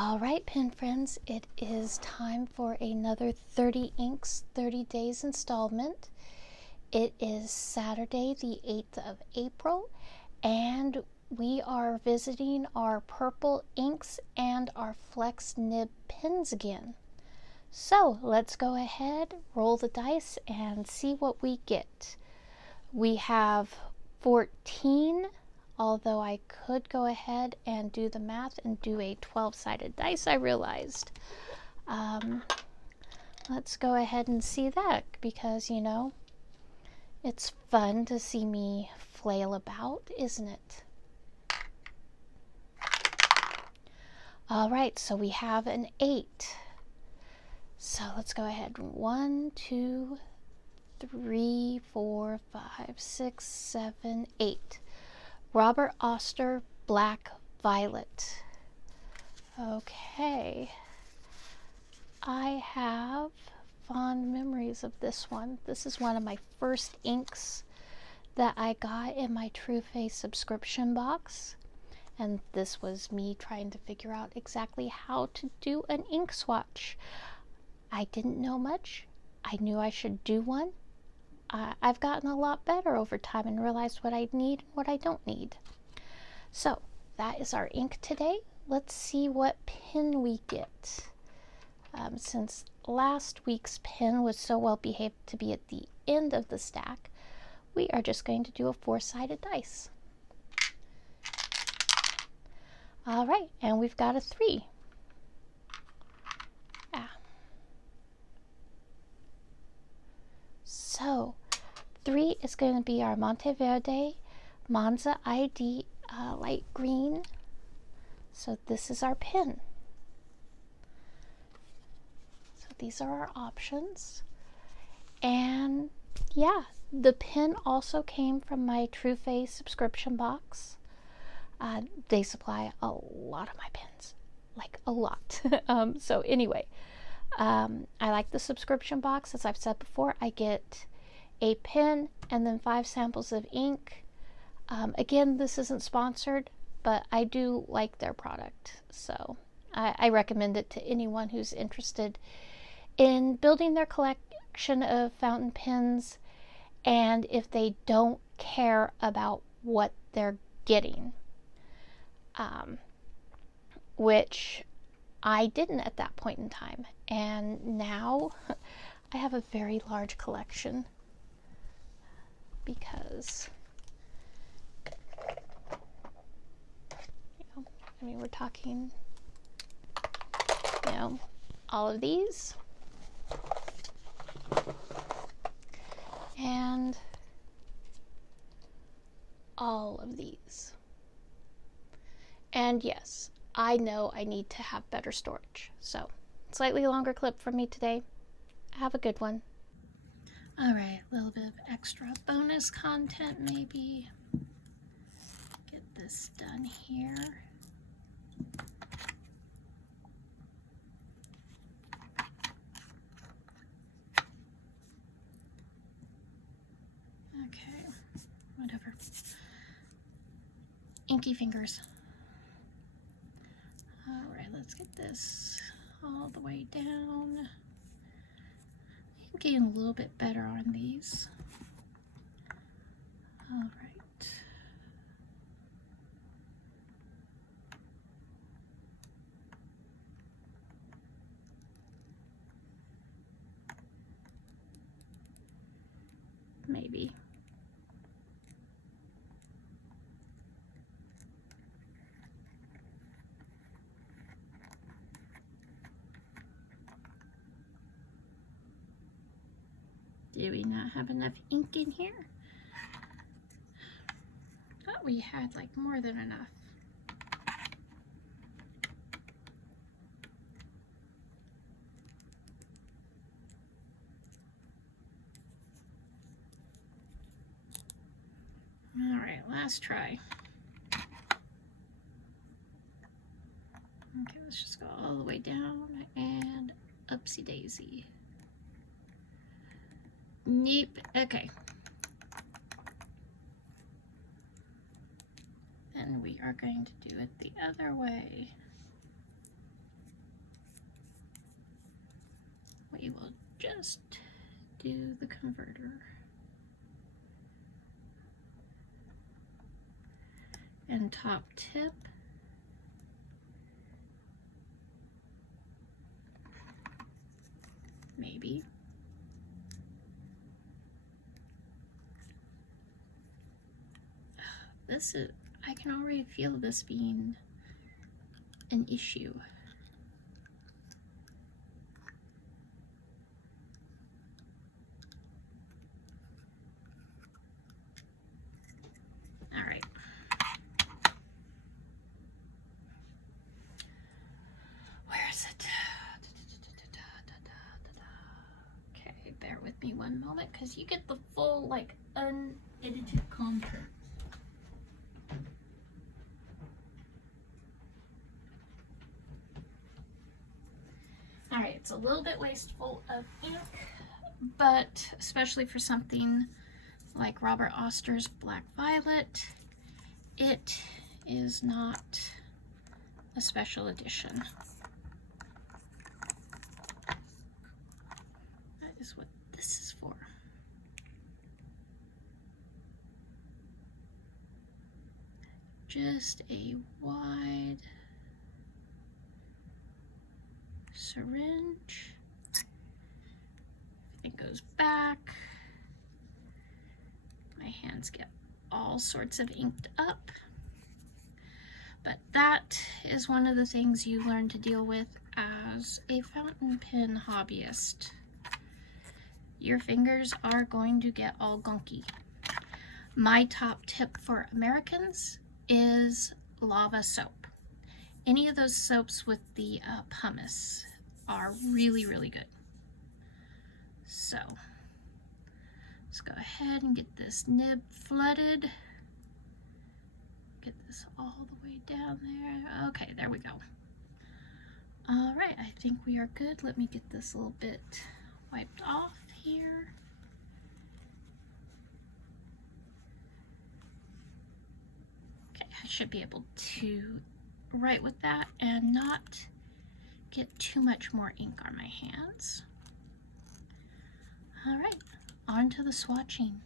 All right, pen friends, it is time for another 30 Inks 30 Days installment. It is Saturday, the 8th of April, and we are visiting our purple inks and our flex nib pens again. So let's go ahead, roll the dice, and see what we get. We have 14, although I could go ahead and do the math and do a 12-sided dice, I realized. Let's go ahead and see that, because, you know, it's fun to see me flail about, isn't it? All right, so we have an 8. So let's go ahead. 1, 2, 3, 4, 5, 6, 7, 8. Robert Oster Black Violet. Okay. I have fond memories of this one. This is one of my first inks that I got in my Truphae subscription box. And this was me trying to figure out exactly how to do an ink swatch. I didn't know much. I knew I should do one. I've gotten a lot better over time and realized what I need and what I don't need. So that is our ink today. Let's see what pen we get. Since last week's pen was so well behaved to be at the end of the stack, we are just going to do a 4-sided dice. All right, and we've got a 3. So 3 is going to be our Monteverde Monza ID light green. So this is our pen. So these are our options. And yeah, the pen also came from my Truphae subscription box. They supply a lot of my pens, like a lot. So anyway, I like the subscription box. As I've said before, I get a pen and then 5 samples of ink. Again, this isn't sponsored, but I do like their product, so I recommend it to anyone who's interested in building their collection of fountain pens, and if they don't care about what they're getting, which I didn't at that point in time, and now I have a very large collection because, you know, I mean, we're talking, you know, all of these and all of these. And yes, I know I need to have better storage. So, slightly longer clip from me today. Have a good one. All right, a little bit of extra bonus content maybe. Get this done here. Okay, whatever. Inky fingers. All right, let's get this all the way down. I'm getting a little bit better on these. All right. Maybe. Do we not have enough ink in here? Thought we had like more than enough. All right, last try. Okay, let's just go all the way down and upsy daisy. Nope. Okay. Then we are going to do it the other way. Okay, we'll just do the converter. And top tip. Maybe. This is, I can already feel this being an issue. All right. Where is it? Okay, bear with me one moment because you get the full, like, unedited content. All right, it's a little bit wasteful of ink, but especially for something like Robert Oster's Black Violet, it is not a special edition. That is what this is for. Just a wide syringe. It goes back. My hands get all sorts of inked up. But that is one of the things you learn to deal with as a fountain pen hobbyist. Your fingers are going to get all gunky. My top tip for Americans is lava soap. Any of those soaps with the pumice are really, really good. So let's go ahead and get this nib flooded. Get this all the way down there. Okay, there we go. All right, I think we are good. Let me get this a little bit wiped off here. Okay, I should be able to write with that and not get too much more ink on my hands. All right, on to the swatching.